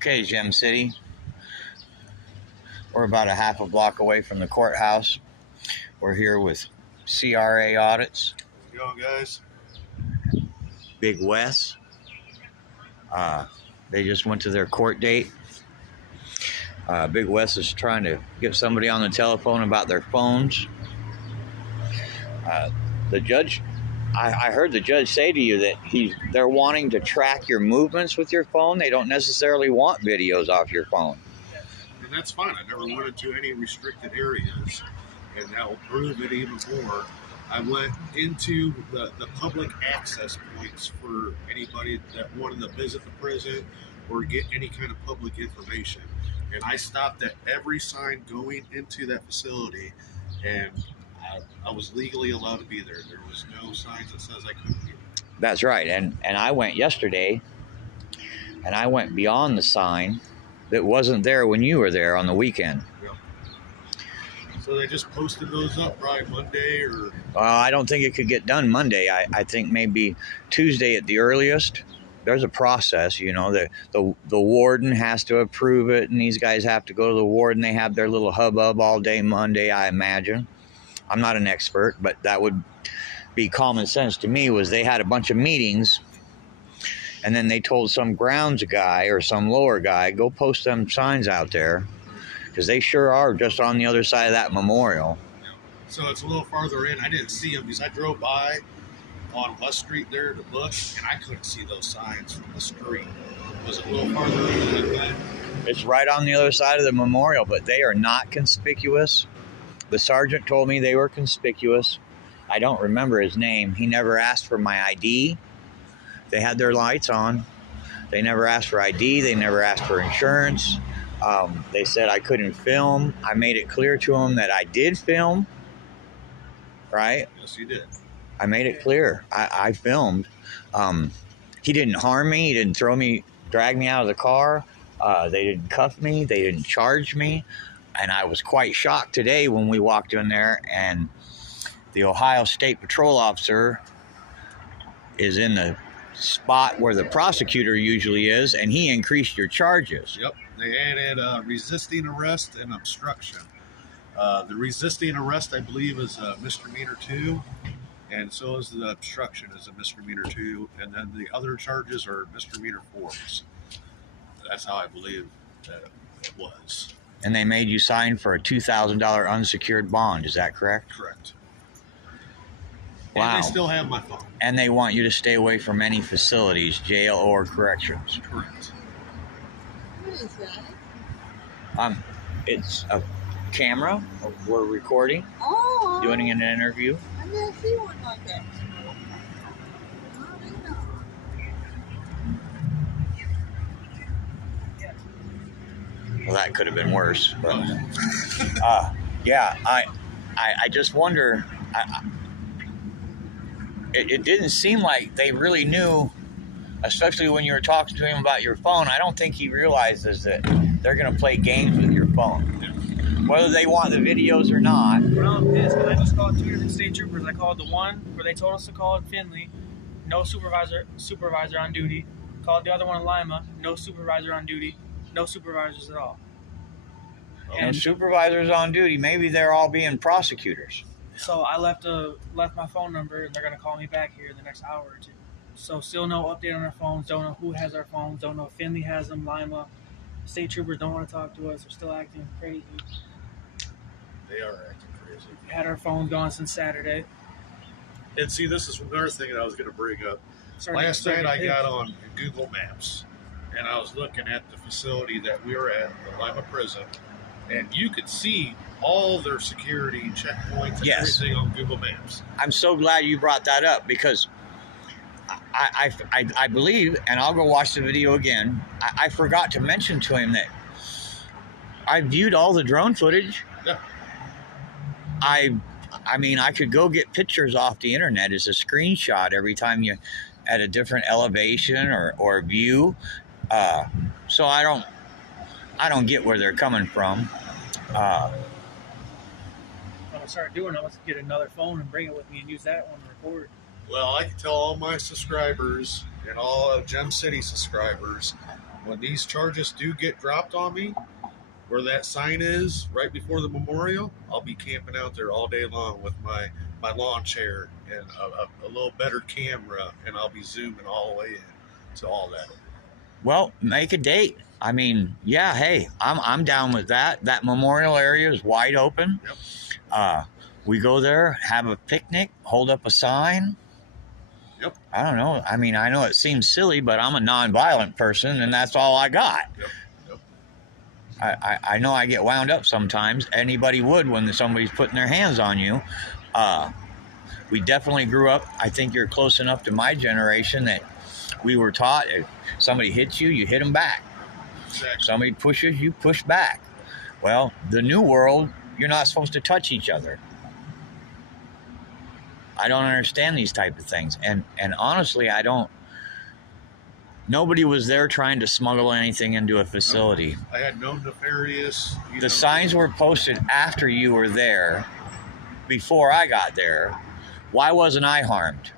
Okay, Gem City. We're about a half a block away from the courthouse. We're here with CRA Audits. How's it going, guys? Big Wes. They just went to their court date. Big Wes is trying to get somebody on the telephone about their phones. The judge, I heard the judge say to you that they're wanting to track your movements with your phone. They don't necessarily want videos off your phone. And that's fine. I never went into any restricted areas, and that will prove it even more. I went into the public access points for anybody that wanted to visit the prison or get any kind of public information. And I stopped at every sign going into that facility, and I was legally allowed to be there. There was no signs that says I couldn't be there. That's right. And I went yesterday, and I went beyond the sign that wasn't there when you were there on the weekend. Yep. So they just posted those up probably Monday or... I don't think it could get done Monday. I think maybe Tuesday at the earliest. There's a process, you know. The warden has to approve it, and these guys have to go to the warden. They have their little hubbub all day Monday, I imagine. I'm not an expert, but that would be common sense to me. Was they had a bunch of meetings, and then they told some grounds guy or some lower guy, go post them signs out there, because they sure are just on the other side of that memorial. So it's a little farther in. I didn't see them because I drove by on West Street there to look, and I couldn't see those signs from the street. Was it a little farther in than that? It's right on the other side of the memorial, but they are not conspicuous. The sergeant told me they were conspicuous. I don't remember his name. He never asked for my ID. They had their lights on. They never asked for ID. They never asked for insurance. They said I couldn't film. I made it clear to them that I did film. Right? Yes, you did. I made it clear. I filmed. He didn't harm me. He didn't drag me out of the car. They didn't cuff me. They didn't charge me. And I was quite shocked today when we walked in there and the Ohio State Patrol officer is in the spot where the prosecutor usually is, and he increased your charges. Yep. They added resisting arrest and obstruction. The resisting arrest, I believe, is a misdemeanor 2, and so is the obstruction is a misdemeanor 2, and then the other charges are misdemeanor 4s. That's how I believe that it was. And they made you sign for a $2,000 unsecured bond. Is that correct? Correct. Wow. And they still have my phone. And they want you to stay away from any facilities, jail or corrections. Correct. What is that? It's a camera. We're recording, doing an interview. I never see one like that. Well, that could have been worse. But, yeah, I just wonder. It didn't seem like they really knew, especially when you were talking to him about your phone. I don't think he realizes that they're going to play games with your phone. Whether they want the videos or not. Well, I'm pissed because I just called 2 different state troopers. I called the one where they told us to call in Findlay, no supervisor on duty. Called the other one in Lima, no supervisor on duty, no supervisors at all. And supervisors on duty, maybe they're all being prosecutors. So I left my phone number, and they're gonna call me back here in the next hour or 2. So still no update on our phones. Don't know who has our phones. Don't know if Findlay has them. Lima, state troopers don't want to talk to us. They're still acting crazy. They are acting crazy. We had our phones gone since Saturday. And see, this is another thing that I was going to bring up. Last night I got on Google Maps, and I was looking at the facility that we were at, the Lima prison, and you could see all their security checkpoints and everything on Google Maps. I'm so glad you brought that up, because I believe, and I'll go watch the video again, I forgot to mention to him that I viewed all the drone footage. Yeah. I mean, I could go get pictures off the internet as a screenshot every time you at a different elevation or view. So I don't get where they're coming from. What I'll start doing, I'll get another phone and bring it with me and use that one to record. Well, I can tell all my subscribers and all of Gem City subscribers when these charges do get dropped on me, where that sign is right before the memorial, I'll be camping out there all day long with my lawn chair and a little better camera, and I'll be zooming all the way in to all that. Well, make a date. I mean, yeah, hey, I'm down with that. That memorial area is wide open. Yep. We go there, have a picnic, hold up a sign. Yep. I don't know. I mean, I know it seems silly, but I'm a nonviolent person, and that's all I got. Yep. Yep. I know I get wound up sometimes. Anybody would when somebody's putting their hands on you. We definitely grew up. I think you're close enough to my generation that we were taught if somebody hits you, you hit them back. Exactly. Somebody pushes, you push back. Well, the new world, you're not supposed to touch each other. I don't understand these type of things. And honestly, I don't. Nobody was there trying to smuggle anything into a facility. I had no nefarious. The signs were posted after you were there, before I got there. Why wasn't I harmed?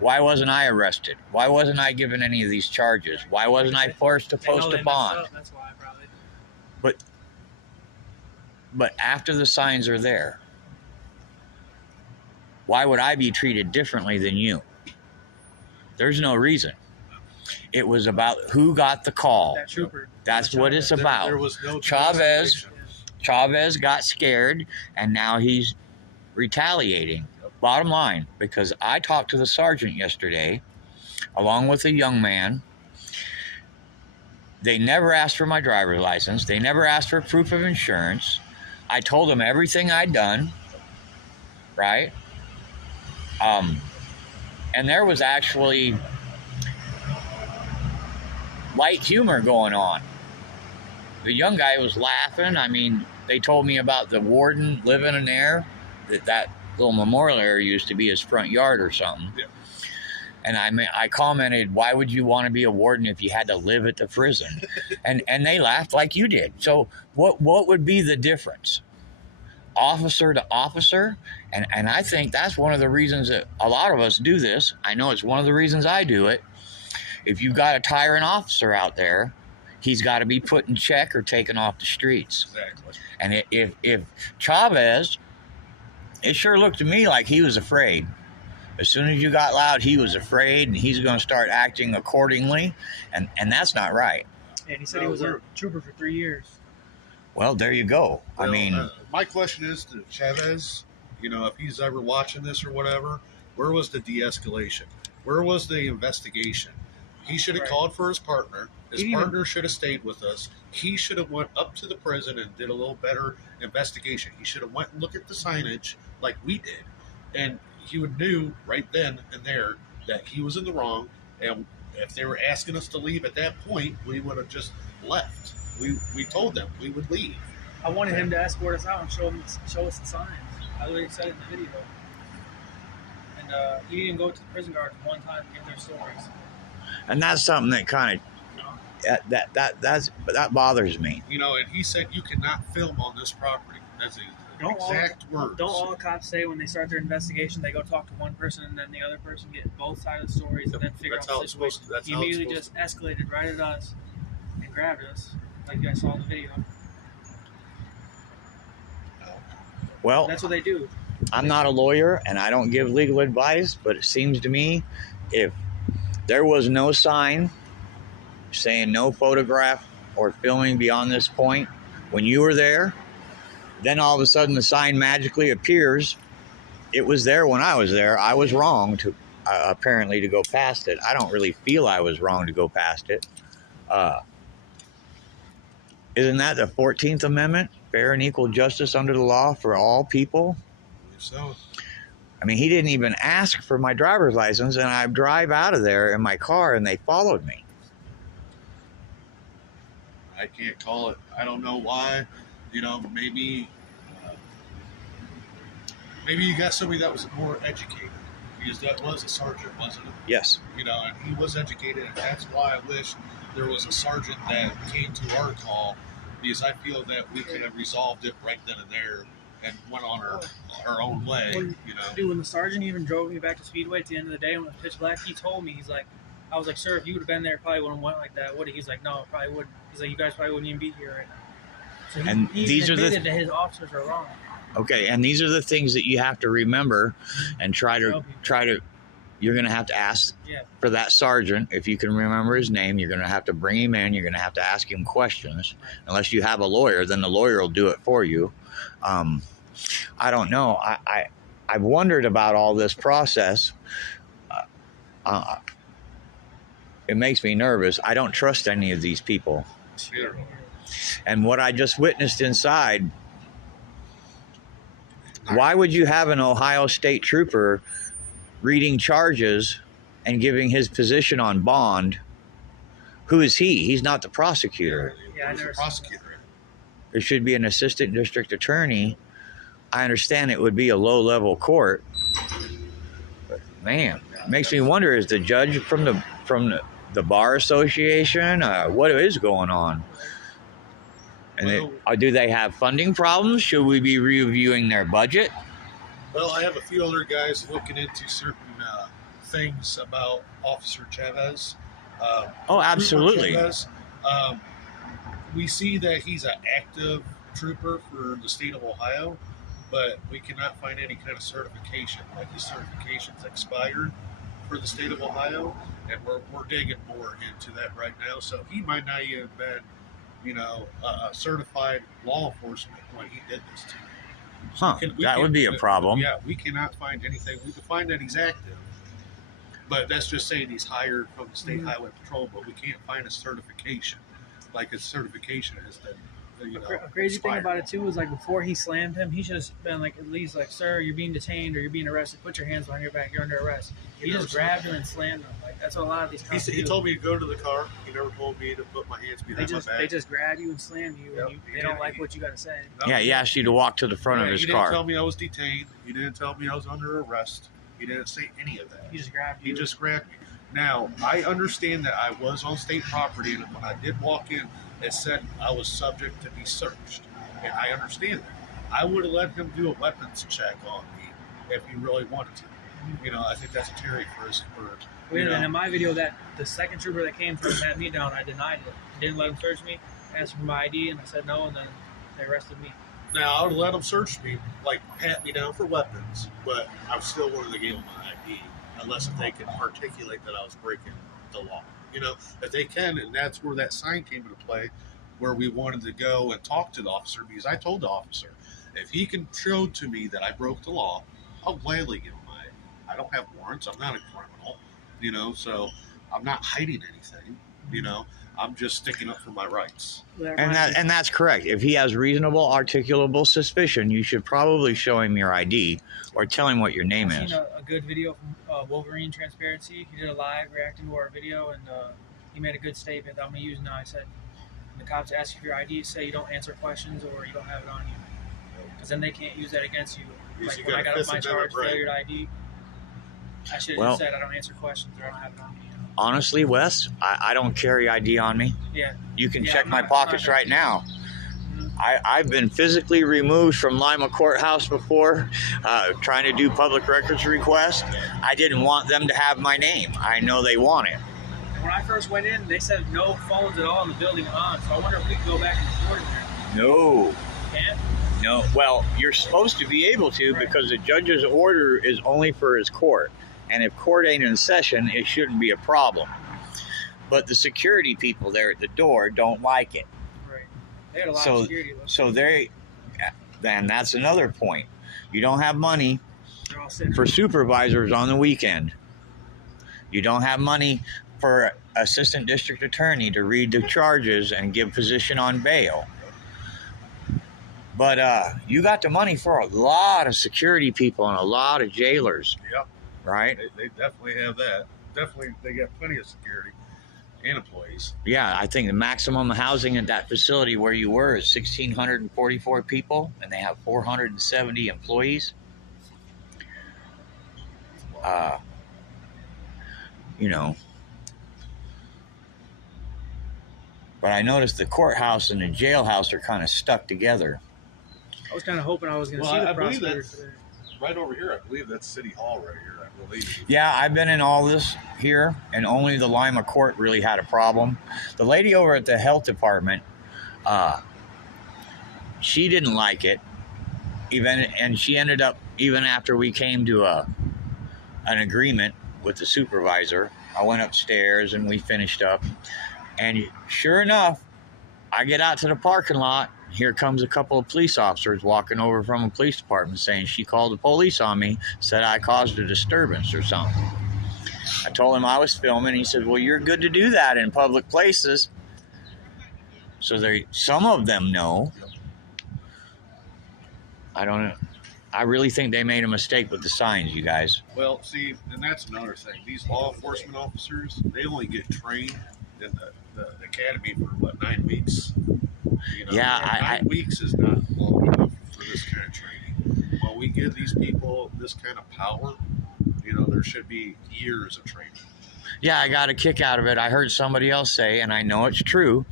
Why wasn't I arrested? Why wasn't I given any of these charges? Why wasn't I forced to post a bond? That's why, probably. But after the signs are there, why would I be treated differently than you? There's no reason. It was about who got the call. That trooper. That's what it's about. There was no Chavez got scared, and now he's retaliating. Bottom line, because I talked to the sergeant yesterday, along with a young man. They never asked for my driver's license. They never asked for proof of insurance. I told them everything I'd done, right? And there was actually light humor going on. The young guy was laughing. I mean, they told me about the warden living in there, that little memorial area used to be his front yard or something. Yeah. And I commented, why would you want to be a warden if you had to live at the prison? and they laughed like you did. So what would be the difference? Officer to officer? And I think that's one of the reasons that a lot of us do this. I know it's one of the reasons I do it. If you've got a tyrant officer out there, he's got to be put in check or taken off the streets. Exactly. And if Chavez, it sure looked to me like he was afraid. As soon as you got loud, he was afraid, and he's going to start acting accordingly, and that's not right. And he said he was a trooper for 3 years. Well, there you go. Well, I mean, my question is to Chavez, if he's ever watching this or whatever, where was the de-escalation? Where was the investigation? He should have called for his partner. His partner should have stayed with us. He should have went up to the prison and did a little better investigation. He should have went and looked at the signage like we did, and he would knew right then and there that he was in the wrong. And if they were asking us to leave at that point, we would have just left. We told them we would leave. I wanted him to escort us out and show us the signs. I literally said it in the video. And he didn't go to the prison guards one time to give their stories. and that's something that kind of that bothers me. And he said you cannot film on this property. That's his exact words. Don't all cops say when they start their investigation they go talk to one person and then the other person get both sides of the stories and then figure out the situation? He immediately just escalated right at us and grabbed us, like you guys saw in the video. Well, that's what they do. I'm not a lawyer and I don't give legal advice, but it seems to me if there was no sign saying no photograph or filming beyond this point when you were there, then all of a sudden the sign magically appears. It was there when I was there. I was wrong to apparently to go past it. I don't really feel I was wrong to go past it. Isn't that the 14th Amendment? Fair and equal justice under the law for all people? I believe so. I mean, he didn't even ask for my driver's license, and I drive out of there in my car, and they followed me. I can't call it. I don't know why. Maybe you got somebody that was more educated, because that was a sergeant, wasn't it? Yes. And he was educated, and that's why I wish there was a sergeant that came to our call, because I feel that we could have resolved it right then and there and went on our own way. Dude, when the sergeant even drove me back to Speedway at the end of the day when it was pitch black, he told me, he's like, I was like, sir, if you would have been there, it probably wouldn't have went like that, would it? He's like, no, it probably wouldn't. He's like, you guys probably wouldn't even be here right now. So he admitted that his officers are wrong. Okay, and these are the things that you have to remember and try to you're going to have to ask for that sergeant. If you can remember his name, you're going to have to bring him in. You're going to have to ask him questions. Unless you have a lawyer, then the lawyer will do it for you. I don't know. I've wondered about all this process. It makes me nervous. I don't trust any of these people. And what I just witnessed inside, why would you have an Ohio State trooper reading charges and giving his position on bond? Who is he? He's not the prosecutor. Yeah, I never the prosecutor. There should be an assistant district attorney. I understand it would be a low-level court, but man, it makes me wonder: is the judge from the bar association? What is going on? And do they have funding problems? Should we be reviewing their budget? Well, I have a few other guys looking into certain things about Officer Chavez. Oh, absolutely. Chavez. We see that he's an active trooper for the state of Ohio, but we cannot find any kind of certification. Like his certification's expired for the state of Ohio, and we're digging more into that right now. So he might not even have been, certified law enforcement when he did this to you. Huh, that would be a problem. Yeah, we cannot find anything. We can find that he's active, but that's just saying he's hired from the State Highway Patrol, but we can't find a certification. Like his certification has been, A crazy thing about it, too, is like before he slammed him, he should have been like, at least like, sir, you're being detained or you're being arrested. Put your hands behind your back. You're under arrest. He just grabbed him and slammed him. Like, that's what a lot of these cops He told me to go to the car. He never told me to put my hands behind my back. They just grab you and slam you, and they don't like what you got to say. Yeah, he asked you to walk to the front of his car. He didn't tell me I was detained. He didn't tell me I was under arrest. He didn't say any of that. He just grabbed you. He just grabbed me. Now, I understand that I was on state property, and when I did walk in, it said I was subject to be searched. And I understand that. I would have let him do a weapons check on me if he really wanted to. I think that's a Terry first. Wait a minute. In my video, that the second trooper that came to pat me down, I denied it. Didn't let him search me. Asked for my ID, and I said no, and then they arrested me. Now, I would let them search me, like pat me down for weapons, but I still wanted to give them my ID, unless if they can articulate that I was breaking the law. If they can, and that's where that sign came into play, where we wanted to go and talk to the officer, because I told the officer, if he can show to me that I broke the law, I'll gladly give him my ID. I don't have warrants. I'm not a criminal, so I'm not hiding anything, I'm just sticking up for my rights. And that's correct. If he has reasonable, articulable suspicion, you should probably show him your ID or tell him what your name is. I've seen a good video from Wolverine Transparency. He did a live reacting to our video, and he made a good statement that I'm going to use now. I said, when the cops ask you for your ID, say you don't answer questions or you don't have it on you. Because then they can't use that against you. Yes, Like when I got up my charge, failure to ID, I should have just said I don't answer questions or I don't have it on me. Honestly, Wes, I don't carry ID on me. Yeah. You can check my pockets right now. I've been physically removed from Lima Courthouse before, trying to do public records requests. I didn't want them to have my name. I know they want it. When I first went in, they said no phones at all in the building on, so I wonder if we can go back and record there. No. You can't? No. Well, you're supposed to be able to because the judge's order is only for his court. And if court ain't in session, it shouldn't be a problem. But the security people there at the door don't like it. Right. They had a lot of security. Then that's another point. You don't have money for supervisors on the weekend. You don't have money for assistant district attorney to read the charges and give position on bail. But you got the money for a lot of security people and a lot of jailers. Yep. Right? They definitely have that. Definitely, they got plenty of security and employees. Yeah, I think the maximum housing at that facility where you were is 1,644 people, and they have 470 employees. But I noticed the courthouse and the jailhouse are kind of stuck together. I was kind of hoping I was going to see the prosecutor today. right over here, I believe that's City Hall right here, I believe. Yeah, I've been in all this here, and only the Lima court really had a problem. The lady over at the health department, she didn't like it, and she ended up, even after we came to an agreement with the supervisor, I went upstairs and we finished up. And sure enough, I get out to the parking lot. Here comes a couple of police officers walking over from a police department saying she called the police on me, said I caused a disturbance or something. I told him I was filming. He said, well, you're good to do that in public places. So some of them know. I don't know. I really think they made a mistake with the signs, you guys. Well, see, and that's another thing. These law enforcement officers, they only get trained in the academy for, what, 9 weeks? You know, Yeah, 9 weeks is not long enough for this kind of training. When we give these people this kind of power, you know, there should be years of training. Yeah, I got a kick out of it. I heard somebody else say, and I know it's true,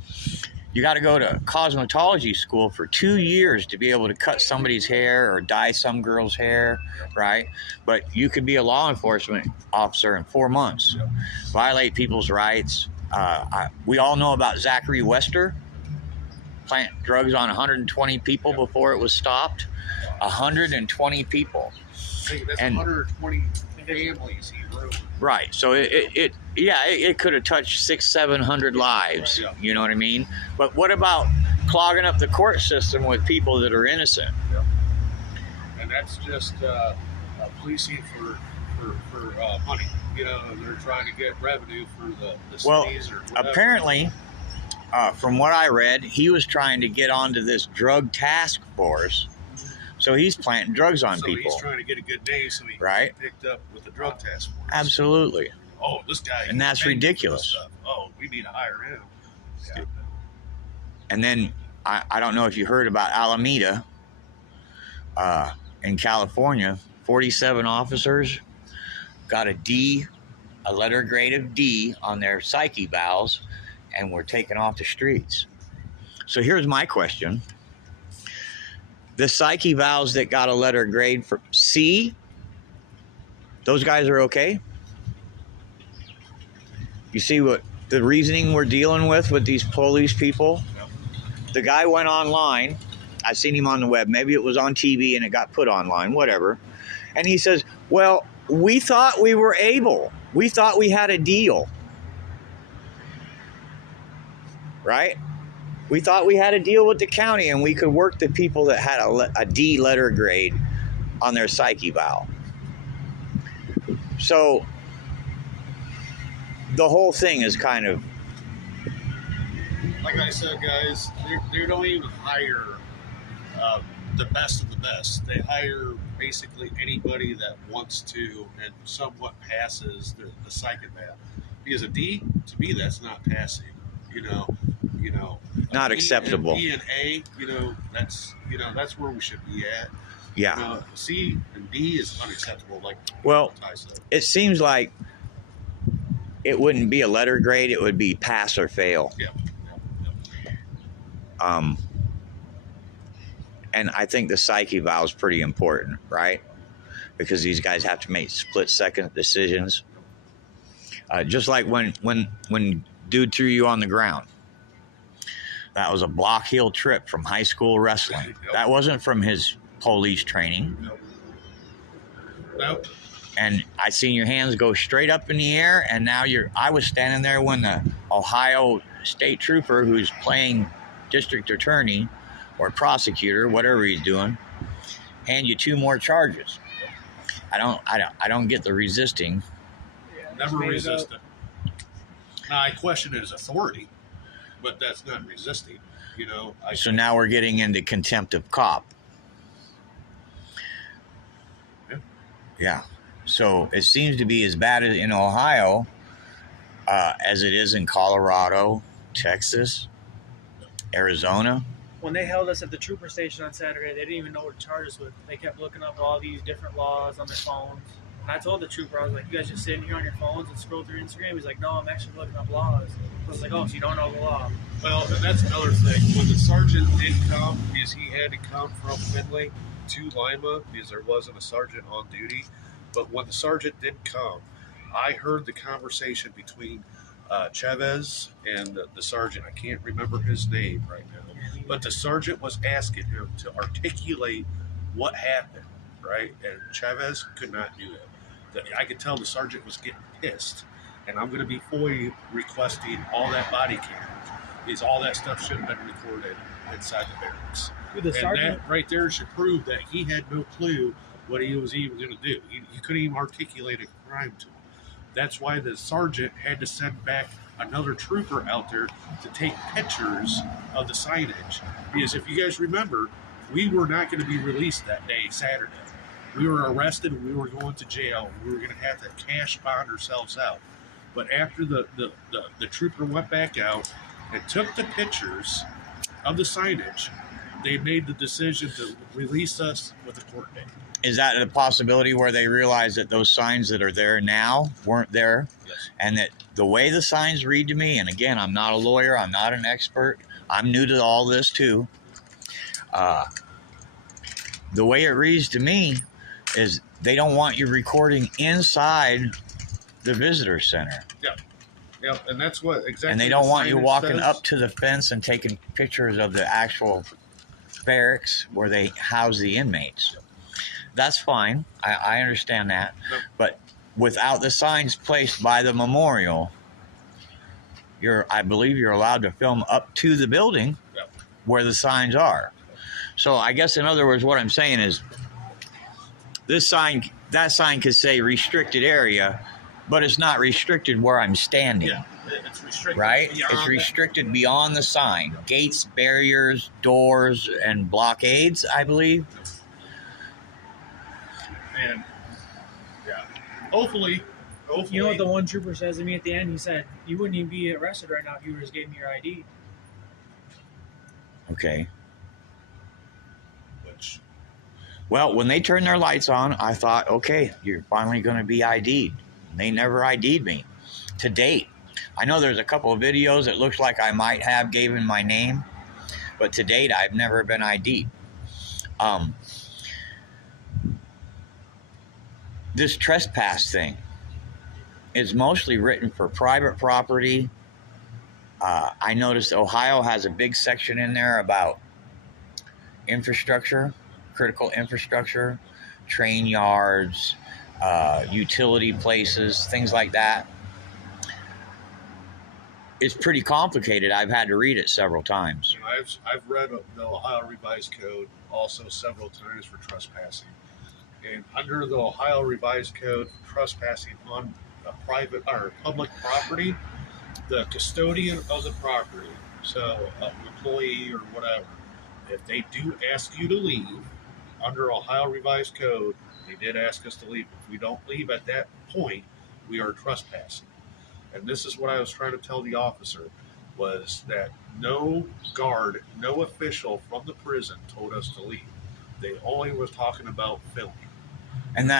you got to go to cosmetology school for 2 years to be able to cut somebody's hair or dye some girl's hair, right? But you could be a law enforcement officer in 4 months, violate people's rights. We all know about Zachary Wester, plant drugs on 120 people before it was stopped. 120 people. That's 120 families he ruined. Right. So it could have touched 600-700 lives. Yeah. You know what I mean? But what about clogging up the court system with people that are innocent? Yeah. And that's just policing for money. You know, they're trying to get revenue for the cities Well, or whatever. apparently, from what I read, he was trying to get onto this drug task force. So he's planting drugs on people. He's trying to get a good name so he Right. can get picked up with the drug task force. Absolutely. Oh, this guy. And that's ridiculous. Oh, we need to hire him. Yeah. And then I don't know if you heard about Alameda in California. 47 officers got a letter grade of D on their psyche valves, and were taken off the streets. So here's my question. The psyche valves that got a letter grade for C, those guys are okay? You see what the reasoning we're dealing with these police people? The guy went online. I seen him on the web. Maybe it was on TV and it got put online, whatever. And he says, well, we thought we were able. We thought we had a deal. Right? We thought we had a deal with the county and we could work the people that had a D letter grade on their psyche valve. So the whole thing is kind of... Like I said, guys, they don't even hire the best of the best. They hire basically anybody that wants to and somewhat passes the psych eval. Because a D, to me, that's not passing. You know, not acceptable. B and A, that's where we should be at. Yeah. C and D is unacceptable. Like, well, Ty said. It seems like it wouldn't be a letter grade; it would be pass or fail. Yeah. And I think the psyche valve is pretty important, right? Because these guys have to make split-second decisions. Just like when dude threw you on the ground. That was a block heel trip from high school wrestling. Yep. That wasn't from his police training. Nope. And I seen your hands go straight up in the air, and now I was standing there when the Ohio state trooper, who's playing district attorney or prosecutor, whatever he's doing, hand you 2 more charges. I don't get the resisting. Never resisted. Now, I question his authority, but that's not resisting. So now we're getting into contempt of cop. Yeah. So it seems to be as bad in Ohio as it is in Colorado, Texas, Arizona. When they held us at the trooper station on Saturday, they didn't even know what to charge us with. They kept looking up all these different laws on their phones. And I told the trooper, I was like, you guys just sitting here on your phones and scroll through Instagram? He's like, no, I'm actually looking up laws. I was like, oh, so you don't know the law. Well, and that's another thing. When the sergeant did come, because he had to come from Findlay, to Lima because there wasn't a sergeant on duty. But when the sergeant did come, I heard the conversation between Chavez and the sergeant. I can't remember his name right now, but the sergeant was asking him to articulate what happened, right? And Chavez could not do it. I could tell the sergeant was getting pissed, and I'm going to be FOIA requesting all that body cameras because all that stuff should have been recorded inside the barracks. Dude, the And sergeant, that right there should prove that he had no clue what he was even going to do. He couldn't even articulate a crime to him. That's why the sergeant had to send back another trooper out there to take pictures of the signage. Because if you guys remember, we were not going to be released that day, Saturday. We were arrested. We were going to jail. We were going to have to cash bond ourselves out. But after the trooper went back out and took the pictures of the signage, they made the decision to release us with a court date. Is that a possibility where they realize that those signs that are there now weren't there? Yes. And that the way the signs read to me, and again, I'm not a lawyer, I'm not an expert, I'm new to all this too. The way it reads to me is they don't want you recording inside the visitor center. Yeah, and that's what exactly. And they don't want you walking says. up to the fence and taking pictures of the actual barracks where they house the inmates. That's fine. I understand that. Yep. But without the signs placed by the memorial, I believe you're allowed to film up to the building Yep. where the signs are. So I guess in other words, what I'm saying is that sign could say restricted area, but it's not restricted where I'm standing. Yeah, it's restricted. Right? It's restricted beyond the sign. Gates, barriers, doors, and blockades, I believe. And yeah, hopefully. you know what the one trooper says to me at the end? He said, "You wouldn't even be arrested right now if you just gave me your ID." Okay. Which, Well, when they turned their lights on, I thought, okay, you're finally going to be ID'd. They never ID'd me to date. I know there's a couple of videos that looks like I might have given my name, but to date, I've never been ID'd. This trespass thing is mostly written for private property. I noticed Ohio has a big section in there about infrastructure, critical infrastructure, train yards, utility places, things like that. It's pretty complicated. I've had to read it several times. I've read the Ohio Revised Code also several times for trespassing. And under the Ohio Revised Code, trespassing on a private or public property, the custodian of the property, so an employee or whatever, if they do ask you to leave, under Ohio Revised Code, they did ask us to leave. If we don't leave at that point, we are trespassing. And this is what I was trying to tell the officer, was that no guard, no official from the prison told us to leave. They only was talking about filming. And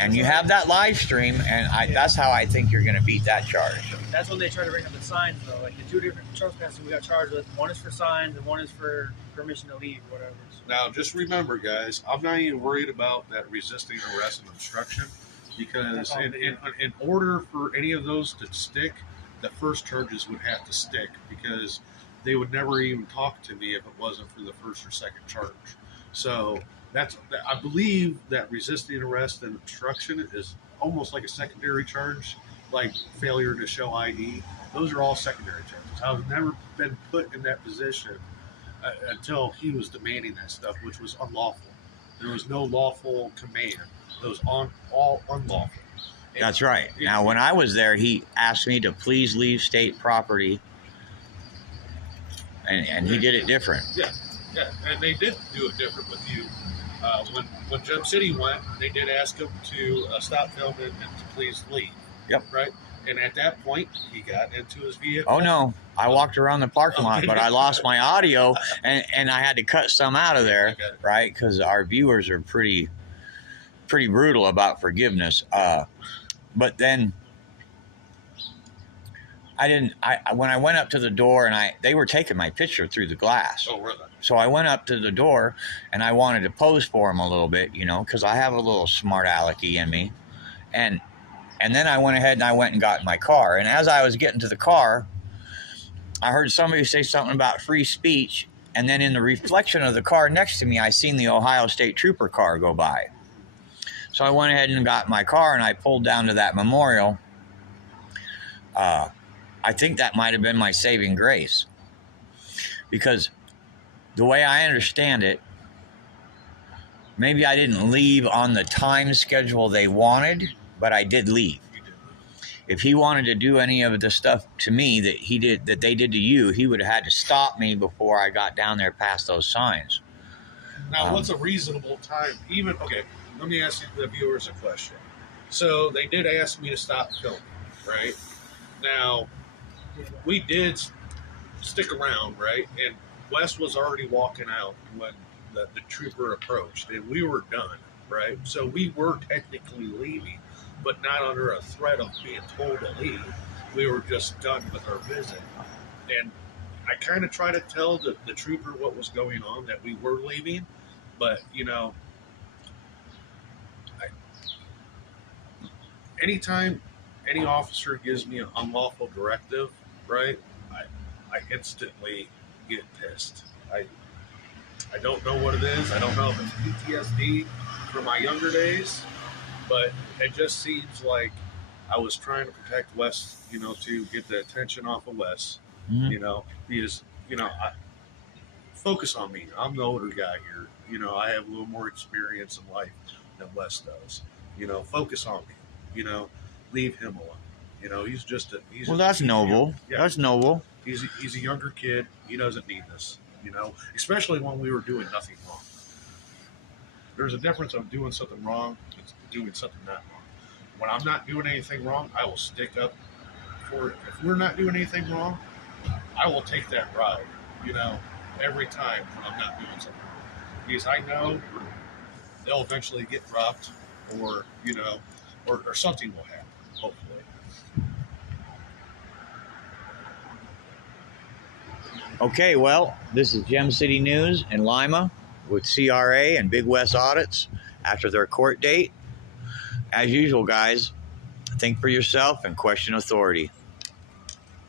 and you have that live stream, and that's how I think you're going to beat that charge. That's when they try to bring up the signs, though. Like the two different trespasses we got charged with. One is for signs, and one is for permission to leave, whatever. Now, just remember, guys, I'm not even worried about that resisting arrest and obstruction, because in order for any of those to stick, the first charges would have to stick, because they would never even talk to me if it wasn't for the first or second charge. So I believe that resisting arrest and obstruction is almost like a secondary charge, like failure to show ID. Those are all secondary charges. I've never been put in that position until he was demanding that stuff, which was unlawful. There was no lawful command. It was all unlawful. That's right. Now, when I was there, he asked me to please leave state property, and he did it different. Yeah, and they did do it different with you. When Gem City went, they did ask him to stop filming and to please leave. Yep. Right? And at that point, he got into his vehicle. Oh, no. I walked around the parking lot, but I lost my audio, and I had to cut some out of there, right? Because our viewers are pretty brutal about forgiveness. But then I didn't. When I went up to the door and they were taking my picture through the glass. Oh, really? So I went up to the door and I wanted to pose for him a little bit, you know, because I have a little smart alecky in me. And then I went ahead and I went and got in my car. And as I was getting to the car, I heard somebody say something about free speech. And then in the reflection of the car next to me, I seen the Ohio State Trooper car go by. So I went ahead and got in my car and I pulled down to that memorial. I think that might have been my saving grace, because the way I understand it, maybe I didn't leave on the time schedule they wanted, but I did leave. If he wanted to do any of the stuff to me that they did to you, he would have had to stop me before I got down there past those signs. Now, what's a reasonable time? Okay, let me ask the viewers a question. So they did ask me to stop filming, right? Now, we did stick around, right? And Wes was already walking out when the trooper approached, and we were done, right? So we were technically leaving, but not under a threat of being told to leave. We were just done with our visit. And I kind of tried to tell the trooper what was going on, that we were leaving, but, you know, anytime any officer gives me an unlawful directive, right, I instantly get pissed. I don't know what it is. I don't know if it's PTSD from my younger days, but it just seems like I was trying to protect Wes, you know, to get the attention off of Wes, you know, because, you know, focus on me. I'm the older guy here. You know, I have a little more experience in life than Wes does. You know, focus on me. You know, leave him alone. You know, That's noble. Yeah, that's noble. He's a younger kid. He doesn't need this. You know, especially when we were doing nothing wrong. There's a difference of doing something wrong and doing something not wrong. When I'm not doing anything wrong, I will stick up for it. If we're not doing anything wrong, I will take that ride, you know, every time when I'm not doing something wrong. Because I know they'll eventually get dropped, or, you know, or something will happen, hopefully. Okay, well, this is Gem City News in Lima with CRA and Big West Audits after their court date. As usual, guys, think for yourself and question authority.